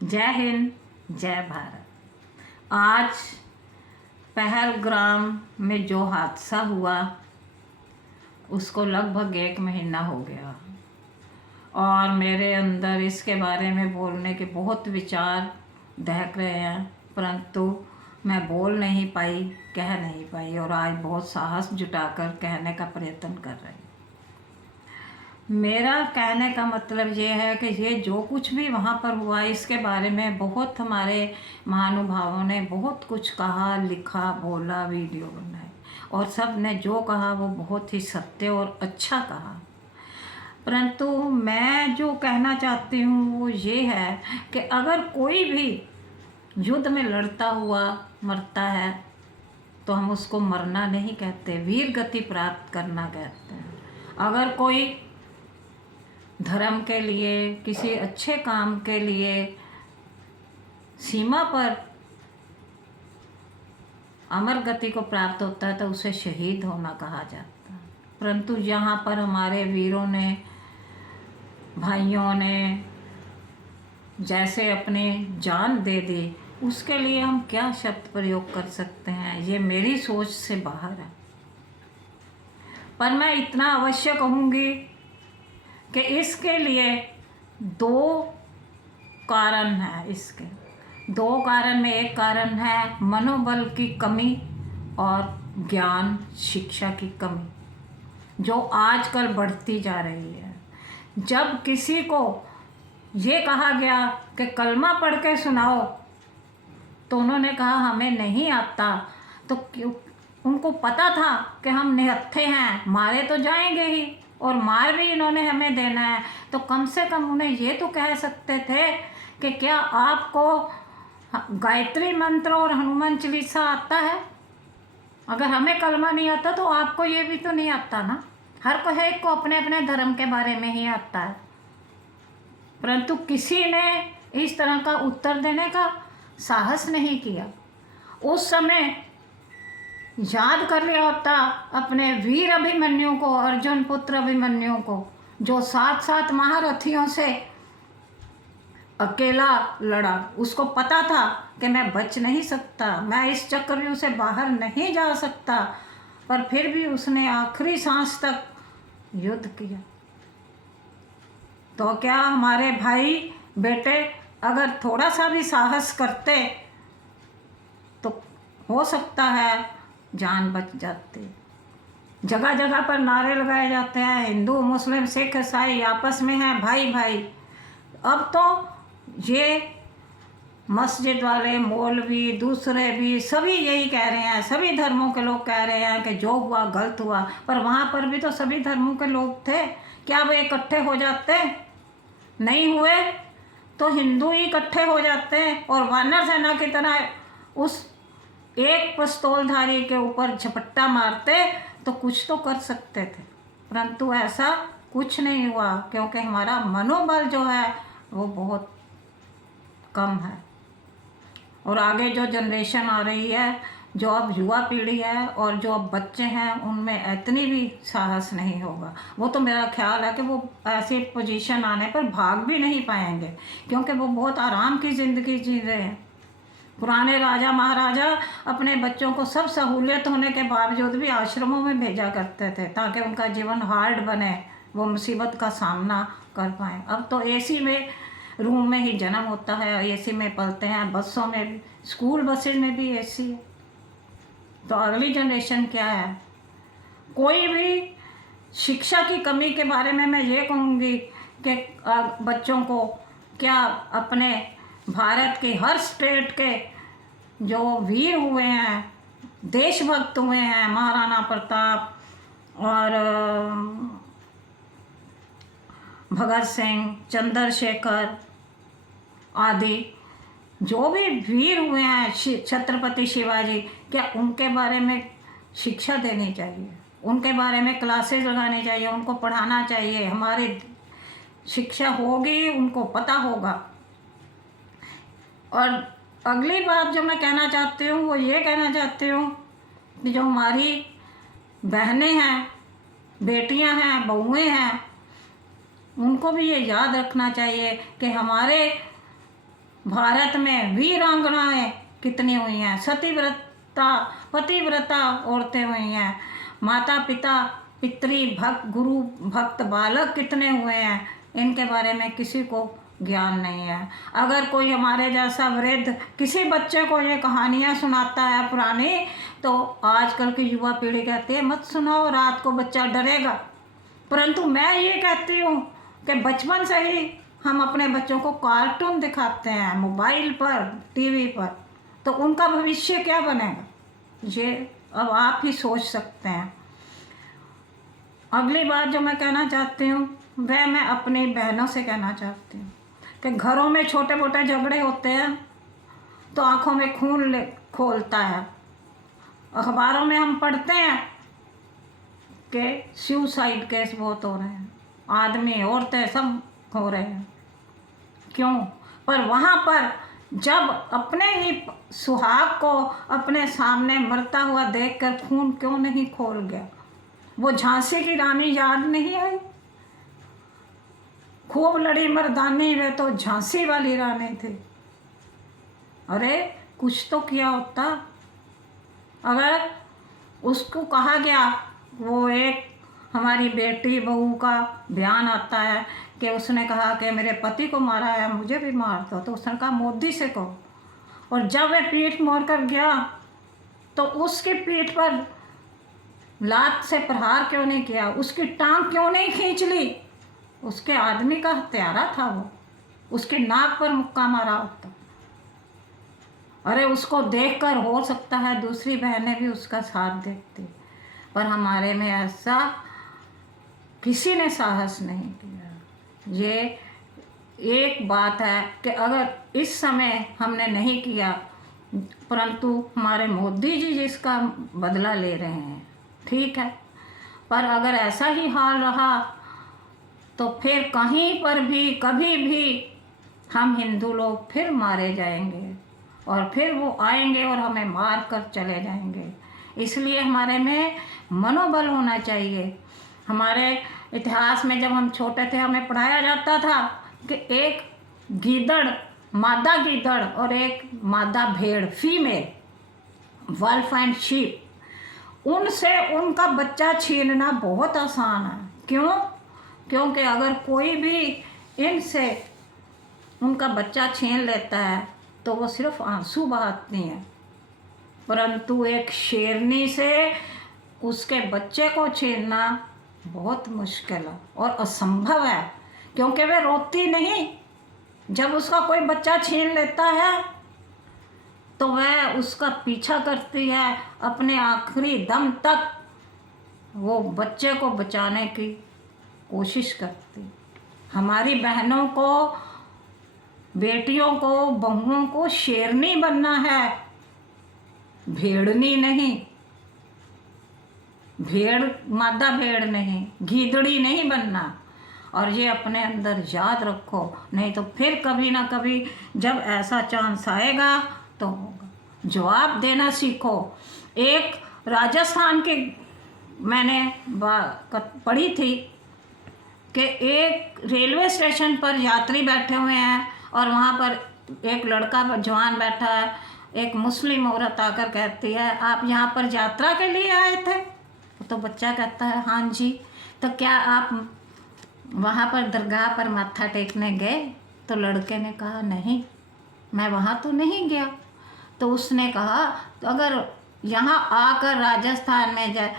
जय हिंद, जय भारत। आज पहलगाम में जो हादसा हुआ उसको लगभग 1 महीना हो गया और मेरे अंदर इसके बारे में बोलने के बहुत विचार दहक रहे हैं, परंतु मैं बोल नहीं पाई, कह नहीं पाई और आज बहुत साहस जुटाकर कहने का प्रयत्न कर रही हूँ। मेरा कहने का मतलब ये है कि ये जो कुछ भी वहाँ पर हुआ इसके बारे में बहुत हमारे महानुभावों ने बहुत कुछ कहा, लिखा, बोला, वीडियो बनाए और सब ने जो कहा वो बहुत ही सत्य और अच्छा कहा। परंतु मैं जो कहना चाहती हूँ वो ये है कि अगर कोई भी युद्ध में लड़ता हुआ मरता है तो हम उसको मरना नहीं कहते, वीर गति प्राप्त करना कहते हैं। अगर कोई धर्म के लिए, किसी अच्छे काम के लिए सीमा पर अमर गति को प्राप्त होता है तो उसे शहीद होना कहा जाता है। परंतु यहाँ पर हमारे वीरों ने, भाइयों ने जैसे अपनी जान दे दी, उसके लिए हम क्या शब्द प्रयोग कर सकते हैं, ये मेरी सोच से बाहर है। पर मैं इतना अवश्य कहूँगी कि इसके लिए 2 कारण हैं। इसके 2 कारण में एक कारण है मनोबल की कमी और ज्ञान शिक्षा की कमी, जो आजकल बढ़ती जा रही है। जब किसी को ये कहा गया कि कलमा पढ़ के सुनाओ तो उन्होंने कहा हमें नहीं आता, तो क्यों? उनको पता था कि हम निहत्थे हैं, मारे तो जाएंगे ही और मार भी इन्होंने हमें देना है, तो कम से कम उन्हें ये तो कह सकते थे कि क्या आपको गायत्री मंत्र और हनुमान चालीसा आता है? अगर हमें कलमा नहीं आता तो आपको ये भी तो नहीं आता ना। हर कोई को अपने अपने धर्म के बारे में ही आता है, परंतु किसी ने इस तरह का उत्तर देने का साहस नहीं किया। उस समय याद कर लिया होता अपने वीर अभिमन्यु को, अर्जुन पुत्र अभिमन्यु को, जो 7 महारथियों से अकेला लड़ा। उसको पता था कि मैं बच नहीं सकता, मैं इस चक्रव्यूह से बाहर नहीं जा सकता, पर फिर भी उसने आखिरी सांस तक युद्ध किया। तो क्या हमारे भाई बेटे अगर थोड़ा सा भी साहस करते तो हो सकता है जान बच जाती। जगह जगह पर नारे लगाए जाते हैं, हिंदू, मुस्लिम, सिख, ईसाई आपस में हैं भाई भाई। अब तो ये मस्जिद वाले, मौलवी, दूसरे भी सभी यही कह रहे हैं, सभी धर्मों के लोग कह रहे हैं कि जो हुआ गलत हुआ। पर वहाँ पर भी तो सभी धर्मों के लोग थे, क्या वो इकट्ठे हो जाते? नहीं हुए तो हिंदू ही इकट्ठे हो जाते हैं और वानर सेना की तरह उस एक पिस्तौलधारी के ऊपर झपट्टा मारते तो कुछ तो कर सकते थे। परंतु ऐसा कुछ नहीं हुआ, क्योंकि हमारा मनोबल जो है वो बहुत कम है। और आगे जो जनरेशन आ रही है, जो अब युवा पीढ़ी है और जो अब बच्चे हैं, उनमें इतनी भी साहस नहीं होगा। वो तो मेरा ख्याल है कि वो ऐसी पोजीशन आने पर भाग भी नहीं पाएंगे, क्योंकि वो बहुत आराम की ज़िंदगी जी रहे हैं। पुराने राजा महाराजा अपने बच्चों को सब सहूलियत होने के बावजूद भी आश्रमों में भेजा करते थे ताकि उनका जीवन हार्ड बने, वो मुसीबत का सामना कर पाएँ। अब तो एसी में रूम में ही जन्म होता है, एसी में पलते हैं, बसों में भी, स्कूल बसेज में भी एसी है। तो अगली जनरेशन क्या है? कोई भी शिक्षा की कमी के बारे में मैं ये कहूँगी कि बच्चों को क्या अपने भारत के हर स्टेट के जो वीर हुए हैं, देशभक्त हुए हैं, महाराणा प्रताप और भगत सिंह, चंद्रशेखर आदि जो भी वीर हुए हैं, छत्रपति शिवाजी, क्या उनके बारे में शिक्षा देनी चाहिए, उनके बारे में क्लासेस लगानी चाहिए, उनको पढ़ाना चाहिए। हमारी शिक्षा होगी, उनको पता होगा। और अगली बात जो मैं कहना चाहती हूँ वो ये कहना चाहती हूँ कि जो हमारी बहनें हैं, बेटियां हैं, बहुएं हैं, उनको भी ये याद रखना चाहिए कि हमारे भारत में वीरांगनाएं कितनी हुई हैं, सतीव्रता पतिव्रता औरतें हुई हैं, माता पिता पितृ भक्त गुरु भक्त बालक कितने हुए हैं, इनके बारे में किसी को ज्ञान नहीं है। अगर कोई हमारे जैसा वृद्ध किसी बच्चे को ये कहानियाँ सुनाता है पुरानी, तो आजकल की युवा पीढ़ी कहती है मत सुनाओ, रात को बच्चा डरेगा। परंतु मैं ये कहती हूँ कि बचपन से ही हम अपने बच्चों को कार्टून दिखाते हैं मोबाइल पर, टीवी पर, तो उनका भविष्य क्या बनेगा, ये अब आप ही सोच सकते हैं। अगली बात जो मैं कहना चाहती हूँ वह मैं अपनी बहनों से कहना चाहती हूँ कि घरों में छोटे मोटे झगड़े होते हैं तो आँखों में खून खोलता है। अखबारों में हम पढ़ते हैं कि सुसाइड केस बहुत हो रहे हैं, आदमी औरतें सब हो रहे हैं। क्यों? पर वहाँ पर जब अपने ही सुहाग को अपने सामने मरता हुआ देखकर खून क्यों नहीं खोल गया? वो झांसी की रानी याद नहीं आई? खूब लड़ी मर्दानी, वे तो झांसी वाली रानी थी। अरे कुछ तो किया होता। अगर उसको कहा गया, वो एक हमारी बेटी बहू का बयान आता है कि उसने कहा कि मेरे पति को मारा है, मुझे भी मार दो, तो उसने कहा मोदी से कहो। और जब वह पीठ मोड़ कर गया तो उसकी पीठ पर लात से प्रहार क्यों नहीं किया, उसकी टांग क्यों नहीं खींच ली? उसके आदमी का हत्यारा था वो, उसके नाक पर मुक्का मारा होता। अरे उसको देखकर हो सकता है दूसरी बहनें भी उसका साथ देखती, पर हमारे में ऐसा किसी ने साहस नहीं किया। ये एक बात है कि अगर इस समय हमने नहीं किया, परंतु हमारे मोदी जी जिसका बदला ले रहे हैं, ठीक है, पर अगर ऐसा ही हाल रहा तो फिर कहीं पर भी कभी भी हम हिंदू लोग फिर मारे जाएंगे और फिर वो आएंगे और हमें मार कर चले जाएंगे। इसलिए हमारे में मनोबल होना चाहिए। हमारे इतिहास में जब हम छोटे थे हमें पढ़ाया जाता था कि एक गीदड़, मादा गीदड़ और एक मादा भेड़, फीमेल वल्फ एंड शीप, उनसे उनका बच्चा छीनना बहुत आसान है। क्यों? क्योंकि अगर कोई भी इनसे उनका बच्चा छीन लेता है तो वो सिर्फ आंसू बहाती हैं, परंतु एक शेरनी से उसके बच्चे को छीनना बहुत मुश्किल है और असंभव है, क्योंकि वह रोती नहीं। जब उसका कोई बच्चा छीन लेता है तो वह उसका पीछा करती है, अपने आखिरी दम तक वो बच्चे को बचाने की कोशिश करती। हमारी बहनों को, बेटियों को, बहुओं को शेरनी बनना है, भेड़नी नहीं। भेड़, मादा भेड़ नहीं, गीदड़ी नहीं बनना। और ये अपने अंदर याद रखो, नहीं तो फिर कभी ना कभी जब ऐसा चांस आएगा तो होगा। जवाब देना सीखो। एक राजस्थान की मैंने पढ़ी थी कि एक रेलवे स्टेशन पर यात्री बैठे हुए हैं और वहाँ पर एक लड़का जवान बैठा है। एक मुस्लिम औरत आकर कहती है, आप यहाँ पर यात्रा के लिए आए थे? तो बच्चा कहता है, हाँ जी। तो क्या आप वहाँ पर दरगाह पर माथा टेकने गए? तो लड़के ने कहा, नहीं, मैं वहाँ तो नहीं गया। तो उसने कहा, तो अगर यहाँ आकर राजस्थान में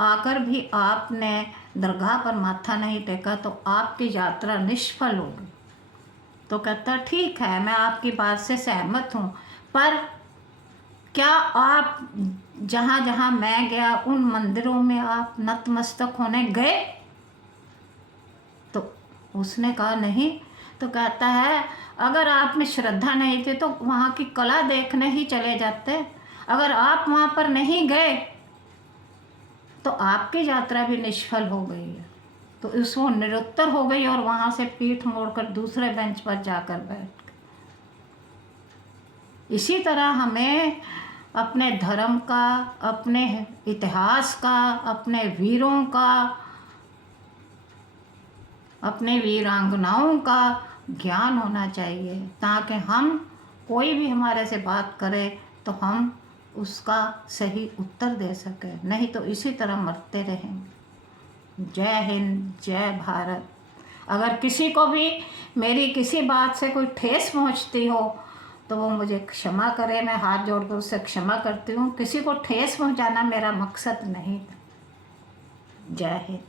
आकर भी आपने दरगाह पर माथा नहीं टेका तो आपकी यात्रा निष्फल होगी। तो कहता, ठीक है, मैं आपकी बात से सहमत हूँ, पर क्या आप जहाँ जहाँ मैं गया उन मंदिरों में आप नतमस्तक होने गए? तो उसने कहा, नहीं। तो कहता है, अगर आप में श्रद्धा नहीं थी तो वहाँ की कला देखने ही चले जाते। अगर आप वहाँ पर नहीं गए तो आपकी यात्रा भी निष्फल हो गई है। तो वो निरुत्तर हो गई और वहाँ से पीठ मोड़कर दूसरे बेंच पर जाकर बैठ गई। इसी तरह हमें अपने धर्म का, अपने इतिहास का, अपने वीरों का, अपने वीरांगनाओं का ज्ञान होना चाहिए, ताकि हम कोई भी हमारे से बात करे तो हम उसका सही उत्तर दे सकें, नहीं तो इसी तरह मरते रहेंगे। जय हिंद, जय भारत। अगर किसी को भी मेरी किसी बात से कोई ठेस पहुंचती हो तो वो मुझे क्षमा करे, मैं हाथ जोड़कर उससे क्षमा करती हूँ। किसी को ठेस पहुंचाना मेरा मकसद नहीं था। जय हिंद।